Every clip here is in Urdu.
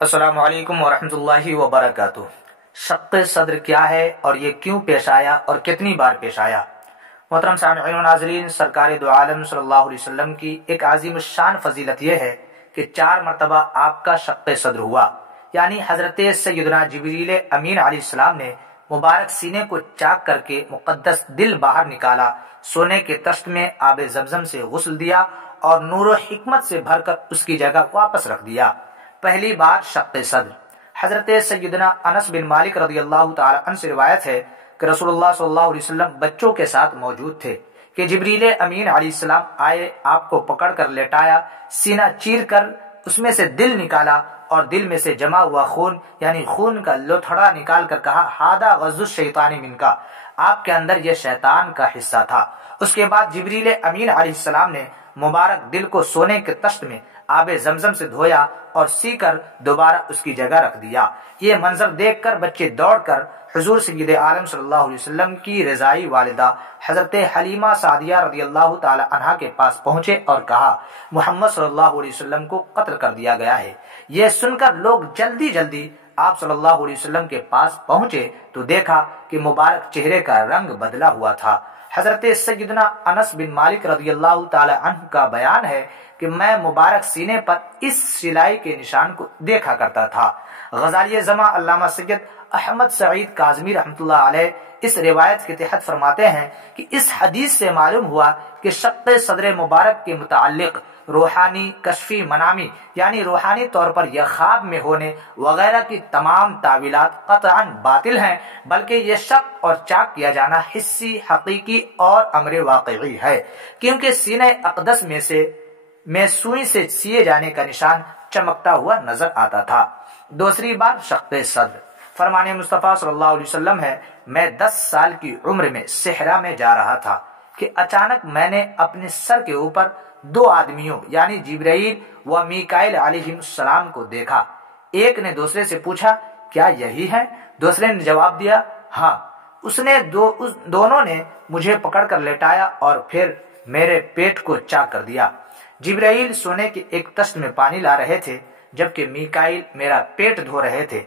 السلام علیکم ورحمۃ اللہ وبرکاتہ۔ شق صدر کیا ہے اور یہ کیوں پیش آیا اور کتنی بار پیش آیا؟ محترم سامعین و ناظرین، سرکار دو عالم صلی اللہ علیہ وسلم کی ایک عظیم الشان فضیلت یہ ہے کہ 4 مرتبہ آپ کا شق صدر ہوا، یعنی حضرت سیدنا جبریل امین علیہ السلام نے مبارک سینے کو چاک کر کے مقدس دل باہر نکالا، سونے کے تشت میں آب زمزم سے غسل دیا اور نور و حکمت سے بھر کر اس کی جگہ واپس رکھ دیا۔ پہلی بار شق صدر حضرت سیدنا انس بن مالک رضی اللہ تعالی عنہ سے روایت ہے کہ رسول اللہ صلی اللہ علیہ وسلم بچوں کے ساتھ موجود تھے کہ جبریل امین علیہ السلام آئے، آپ کو پکڑ کر لٹایا، سینہ چیر کر اس میں سے دل نکالا اور دل میں سے جمع ہوا خون یعنی خون کا لوتھڑا نکال کر کہا ہادہ غز الشیطان منکا، آپ کے اندر یہ شیطان کا حصہ تھا۔ اس کے بعد جبریل امین علیہ السلام نے مبارک دل کو سونے کے تشت میں آب زمزم سے دھویا اور سی کر دوبارہ اس کی جگہ رکھ دیا۔ یہ منظر دیکھ کر بچے دوڑ کر حضور سید عالم صلی اللہ علیہ وسلم کی رضائی والدہ حضرت حلیمہ سعدیہ رضی اللہ تعالی عنہا کے پاس پہنچے اور کہا محمد صلی اللہ علیہ وسلم کو قتل کر دیا گیا ہے۔ یہ سن کر لوگ جلدی جلدی آپ صلی اللہ علیہ وسلم کے پاس پہنچے تو دیکھا کہ مبارک چہرے کا رنگ بدلا ہوا تھا۔ حضرت سیدنا انس بن مالک رضی اللہ تعالی عنہ کا بیان ہے کہ میں مبارک سینے پر اس سلائی کے نشان کو دیکھا کرتا تھا۔ غزالی زماں علامہ سید احمد سعید کاظمی رحمۃ اللہ علیہ اس روایت کے تحت فرماتے ہیں کہ اس حدیث سے معلوم ہوا کہ شق صدر مبارک کے متعلق روحانی، کشفی، منامی یعنی روحانی طور پر یہ خواب میں ہونے وغیرہ کی تمام تعویلات قطعاً باطل ہیں، بلکہ یہ شق اور چاک کیا جانا حسی، حقیقی اور امر واقعی ہے، کیونکہ سینہ اقدس میں سوئی سے سیے جانے کا نشان چمکتا ہوا نظر آتا تھا۔ دوسری بار شق صدر فرمان مصطفیٰ صلی اللہ علیہ وسلم ہے، میں 10 سال کی عمر میں صحرا میں جا رہا تھا کہ اچانک میں نے اپنے سر کے اوپر 2 آدمیوں یعنی جبرائیل و میکائیل علیہ السلام کو دیکھا۔ ایک نے دوسرے سے پوچھا کیا یہی ہے؟ دوسرے نے جواب دیا ہاں۔ اس دونوں نے مجھے پکڑ کر لٹایا اور پھر میرے پیٹ کو چاک کر دیا۔ جبرائیل سونے کے ایک تشت میں پانی لا رہے تھے جبکہ میکائیل میرا پیٹ دھو رہے تھے۔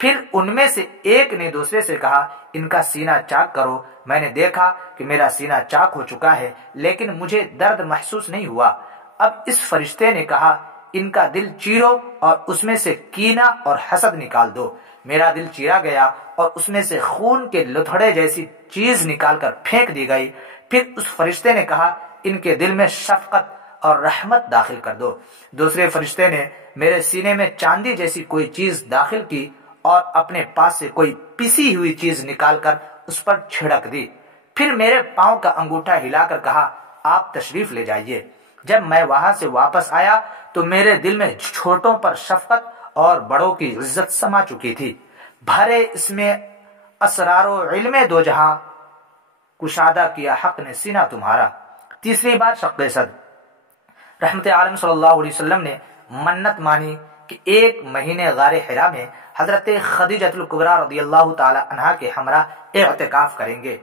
پھر ان میں سے ایک نے دوسرے سے کہا ان کا سینہ چاک کرو۔ میں نے دیکھا کہ میرا سینہ چاک ہو چکا ہے لیکن مجھے درد محسوس نہیں ہوا۔ اب اس فرشتے نے کہا ان کا دل چیرو اور اس میں سے کینہ اور حسد نکال دو۔ میرا دل چیرا گیا اور اس میں سے خون کے لتھڑے جیسی چیز نکال کر پھینک دی گئی۔ پھر اس فرشتے نے کہا ان کے دل میں شفقت اور رحمت داخل کر دو۔ دوسرے فرشتے نے میرے سینے میں چاندی جیسی کوئی چیز داخل کی اور اپنے پاس سے کوئی پسی ہوئی چیز نکال کر اس پر چھڑک دی۔ پھر میرے پاؤں کا انگوٹھا ہلا کر کہا آپ تشریف لے جائیے۔ جب میں وہاں سے واپس آیا تو میرے دل میں چھوٹوں پر شفقت اور بڑوں کی عزت سما چکی تھی۔ بھرے اس میں اسرار و علم دو جہاں، کشادہ کیا حق نے سینہ تمہارا۔ تیسری بار شق صدر رحمت عالم صلی اللہ علیہ وسلم نے منت مانی کہ 1 مہینے غار حرا میں حضرت خدیجۃ الکبریٰ رضی اللہ تعالی عنہا کے ہمراہ اعتکاف کریں گے۔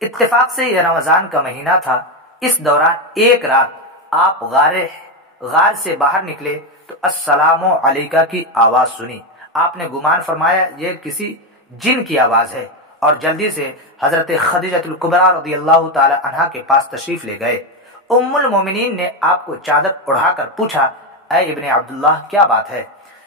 اتفاق سے یہ رمضان کا مہینہ تھا۔ اس دوران ایک رات آپ غار سے باہر نکلے تو السلام علیکہ کی آواز سنی۔ آپ نے گمان فرمایا یہ کسی جن کی آواز ہے اور جلدی سے حضرت خدیجۃ الکبریٰ رضی اللہ تعالی عنہا کے پاس تشریف لے گئے۔ ام المومنین نے آپ کو چادر اڑا کر پوچھا اے ابن عبداللہ کیا بات ہے؟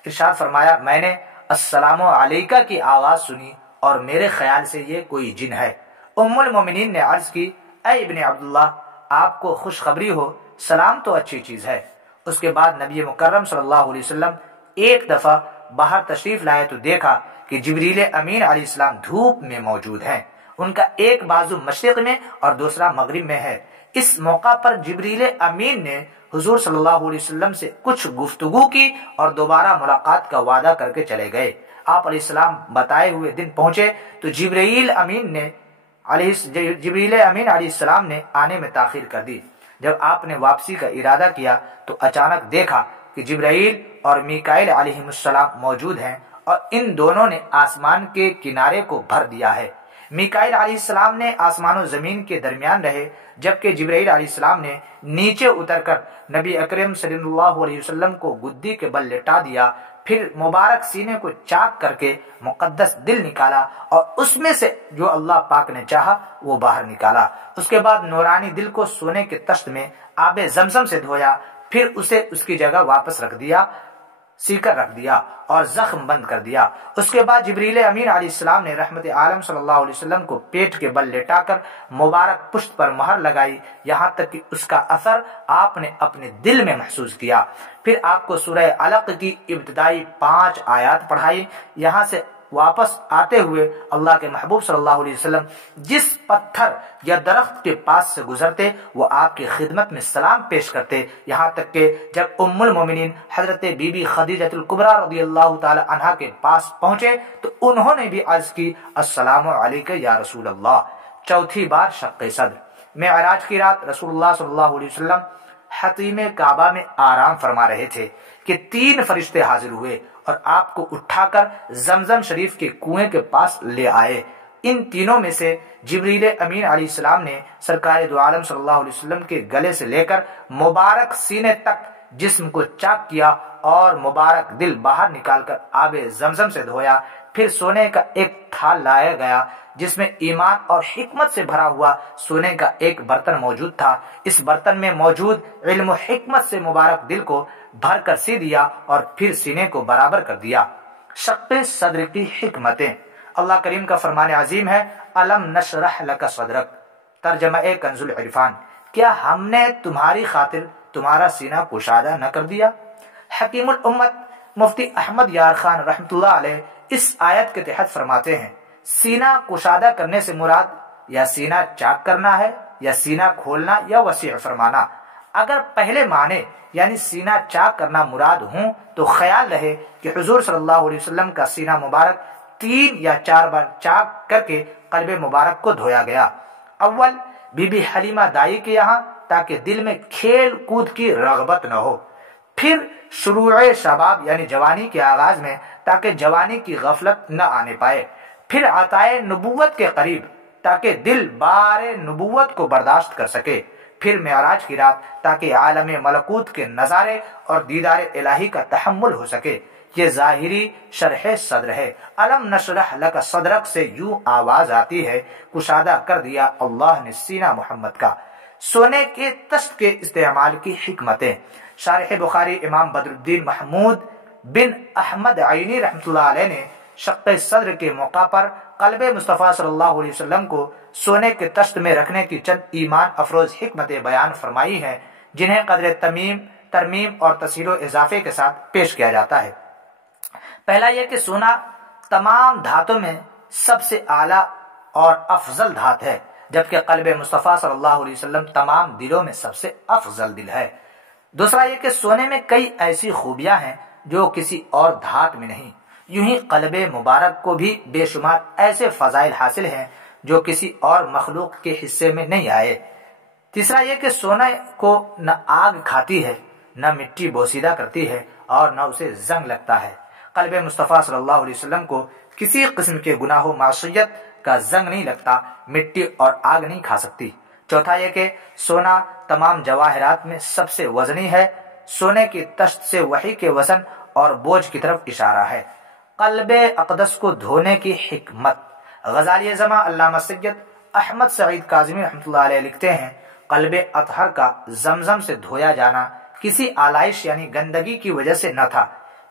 ارشاد فرمایا میں نے السلام علیکہ کی آواز سنی اور میرے خیال سے یہ کوئی جن ہے۔ ام المومنین نے عرض کی اے ابن عبداللہ آپ کو خوشخبری ہو، سلام تو اچھی چیز ہے۔ اس کے بعد نبی مکرم صلی اللہ علیہ وسلم ایک دفعہ باہر تشریف لائے تو دیکھا کہ جبریل امین علیہ السلام دھوپ میں موجود ہیں۔ ان کا ایک بازو مشرق میں اور دوسرا مغرب میں ہے۔ اس موقع پر جبریل امین نے حضور صلی اللہ علیہ وسلم سے کچھ گفتگو کی اور دوبارہ ملاقات کا وعدہ کر کے چلے گئے۔ آپ علیہ السلام بتائے ہوئے دن پہنچے تو جبریل امین علیہ السلام نے آنے میں تاخیر کر دی۔ جب آپ نے واپسی کا ارادہ کیا تو اچانک دیکھا کہ جبرائیل اور میکائیل علیہ السلام موجود ہیں اور ان دونوں نے آسمان کے کنارے کو بھر دیا ہے۔ میکائیل علیہ السلام نے آسمان و زمین کے درمیان رہے جبکہ جبرائیل علیہ السلام نے نیچے اتر کر نبی اکرم صلی اللہ علیہ وسلم کو گدی کے بل لٹا دیا پھر مبارک سینے کو چاک کر کے مقدس دل نکالا اور اس میں سے جو اللہ پاک نے چاہا وہ باہر نکالا۔ اس کے بعد نورانی دل کو سونے کے طشت میں آب زمزم سے دھویا، پھر اسے اس کی جگہ واپس رکھ دیا، سی کر رکھ دیا اور زخم بند کر دیا۔ اس کے بعد جبریل امین علیہ السلام نے رحمت عالم صلی اللہ علیہ وسلم کو پیٹ کے بل لٹا کر مبارک پشت پر مہر لگائی، یہاں تک کہ اس کا اثر آپ نے اپنے دل میں محسوس کیا۔ پھر آپ کو سورہ علق کی ابتدائی 5 آیات پڑھائی۔ یہاں سے واپس آتے ہوئے اللہ کے محبوب صلی اللہ علیہ وسلم جس پتھر یا درخت کے پاس سے گزرتے وہ آپ کی خدمت میں سلام پیش کرتے، یہاں تک کہ جب ام المومنین حضرت بی بی خدیجہ الکبریٰ رضی اللہ تعالی عنہا کے پاس پہنچے تو انہوں نے بھی عرض کی السلام علیک یا رسول اللہ۔ چوتھی بار شق صدر، معراج کی رات رسول اللہ صلی اللہ علیہ وسلم حتیم کعبہ میں آرام فرما رہے تھے کہ 3 فرشتے حاضر ہوئے اور آپ کو اٹھا کر زمزم شریف کے کنویں کے پاس لے آئے۔ ان تینوں میں سے جبریل امین علیہ السلام نے سرکار دو عالم صلی اللہ علیہ وسلم کے گلے سے لے کر مبارک سینے تک جسم کو چاک کیا اور مبارک دل باہر نکال کر آب زمزم سے دھویا۔ پھر سونے کا ایک تھال لایا گیا جس میں ایمان اور حکمت سے بھرا ہوا سونے کا ایک برتن موجود تھا۔ اس برتن میں موجود علم و حکمت سے مبارک دل کو بھر کر سی دیا اور پھر سینے کو برابر کر دیا۔ شق صدر کی حکمتیں، اللہ کریم کا فرمان عظیم ہے الم نشرح لک صدرک، ترجمہ کنز العرفان، کیا ہم نے تمہاری خاطر تمہارا سینہ کشادہ نہ کر دیا؟ حکیم الامت مفتی احمد یار خان رحمۃ اللہ علیہ اس آیت کے تحت فرماتے ہیں سینہ کشادہ کرنے سے مراد یا سینہ چاک کرنا ہے یا سینہ کھولنا یا وسیع فرمانا۔ اگر پہلے معنی یعنی سینہ چاک کرنا مراد ہوں تو خیال رہے کہ حضور صلی اللہ علیہ وسلم کا سینہ مبارک 3 یا 4 بار چاک کر کے قلب مبارک کو دھویا گیا۔ اول بی بی حلیمہ دائی کے یہاں تاکہ دل میں کھیل کود کی رغبت نہ ہو، پھر شروع شباب یعنی جوانی کے آغاز میں تاکہ جوانی کی غفلت نہ آنے پائے، پھر عطائے نبوت کے قریب تاکہ دل بار نبوت کو برداشت کر سکے، پھر معراج کی رات تاکہ عالم ملکوت کے نظارے اور دیدار الہی کا تحمل ہو سکے۔ یہ ظاہری شرح صدر ہے۔ الم نشرح لک صدرک سے یوں آواز آتی ہے کشادہ کر دیا اللہ نے سینہ محمد کا۔ سونے کے طشت کے استعمال کی حکمتیں، شارح بخاری امام بدر الدین محمود بن احمد عینی رحمۃ اللہ علیہ نے شق صدر کے موقع پر قلب مصطفیٰ صلی اللہ علیہ وسلم کو سونے کے طشت میں رکھنے کی چند ایمان افروز حکمتیں بیان فرمائی ہیں جنہیں قدر ترمیم اور تصحیح و اضافے کے ساتھ پیش کیا جاتا ہے۔ پہلا یہ کہ سونا تمام دھاتوں میں سب سے اعلیٰ اور افضل دھات ہے، جبکہ قلب مصطفیٰ صلی اللہ علیہ وسلم تمام دلوں میں سب سے افضل دل ہے۔ دوسرا یہ کہ سونے میں کئی ایسی خوبیاں ہیں جو کسی اور دھات میں نہیں، یوں ہی قلب مبارک کو بھی بے شمار ایسے فضائل حاصل ہیں جو کسی اور مخلوق کے حصے میں نہیں آئے۔ تیسرا یہ کہ سونے کو نہ آگ کھاتی ہے، نہ مٹی بوسیدہ کرتی ہے اور نہ اسے زنگ لگتا ہے۔ قلب مصطفیٰ صلی اللہ علیہ وسلم کو کسی قسم کے گناہ و معصیت کا زنگ نہیں لگتا، مٹی اور آگ نہیں کھا سکتی۔ چوتھا یہ کہ سونا تمام جواہرات میں سب سے وزنی ہے، سونے کی طشت سے وحی کے وزن اور بوجھ کی طرف اشارہ ہے۔ قلب اقدس کو دھونے کی حکمت، غزالی زماں علامہ سید احمد سعید کاظمی رحمۃ اللہ علیہ لکھتے ہیں قلب اطہر کا زمزم سے دھویا جانا کسی آلائش یعنی گندگی کی وجہ سے نہ تھا،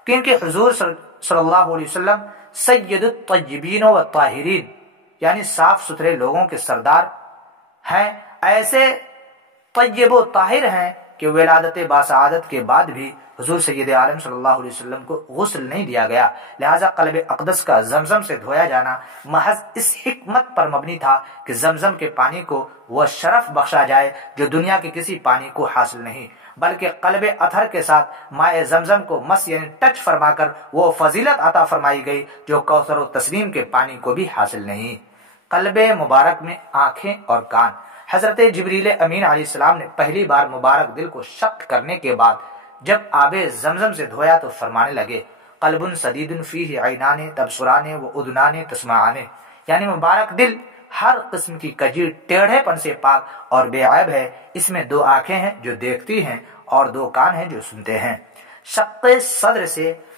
کیونکہ حضور صلی اللہ علیہ وسلم سید الطیبین و الطاہرین یعنی صاف ستھرے لوگوں کے سردار ہیں، ایسے طیب و طاہر ہیں کہ ولادت باسعادت کے بعد بھی حضور سید عالم صلی اللہ علیہ وسلم کو غسل نہیں دیا گیا، لہذا قلب اقدس کا زمزم سے دھویا جانا محض اس حکمت پر مبنی تھا کہ زمزم کے پانی کو وہ شرف بخشا جائے جو دنیا کے کسی پانی کو حاصل نہیں، بلکہ قلب اطہر کے ساتھ ماء زمزم کو مس یعنی ٹچ فرما کر وہ فضیلت عطا فرمائی گئی جو کوثر و تسنیم کے پانی کو بھی حاصل نہیں۔ قلب مبارک میں آنکھیں اور کان، حضرت جبریل امین علیہ السلام نے پہلی بار مبارک دل کو شق کرنے کے بعد جب آب زمزم سے دھویا تو فرمانے لگے قلب سدید فیہ عینان تبصران و اذنان تسمعان، یعنی مبارک دل ہر قسم کی کجی ٹیڑھے پن سے پاک اور بے عیب ہے، اس میں 2 آنکھیں ہیں جو دیکھتی ہیں اور 2 کان ہیں جو سنتے ہیں۔ شق صدر سے